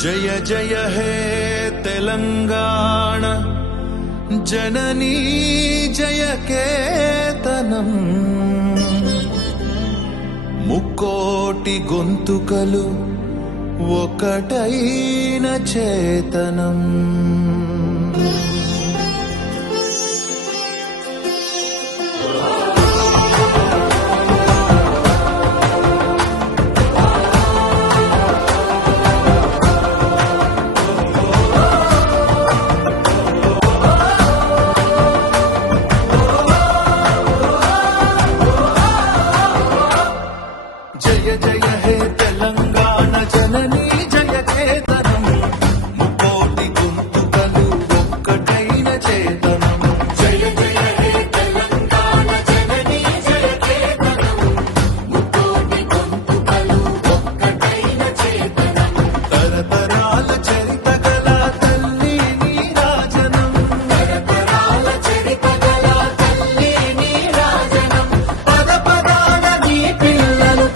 జయ జయ హే తెలంగాణ జననీ జయ కేతనం ముక్కోటి గొంతుకలు ఒకటైన చేతనం. జయ జయ హే తెలంగాణ జననీ జయ కేతనం ముకోటి గొంతుకలు ఒక్కటైన చేతనం. జయ జయ హే తెలంగాణ జననీ జయ కేతనం ముకోటి గొంతుకలు ఒక్కటైన చేతనం. తరతరాల చరిత గల తల్లి నీరాజనం, తరతరాల చరిత గల తల్లి నీరాజనం. పద పదాన నీ పిల్లలు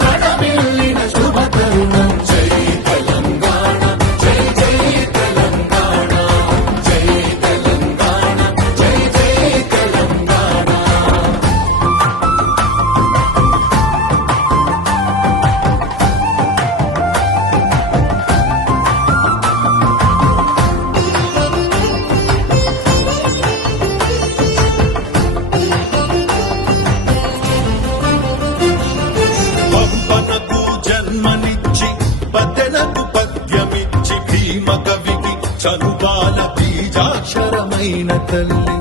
పద్దెనకు పద్యమిచ్చి భీమ కవికి చనుబాల బీజాక్షరమైన తల్లి.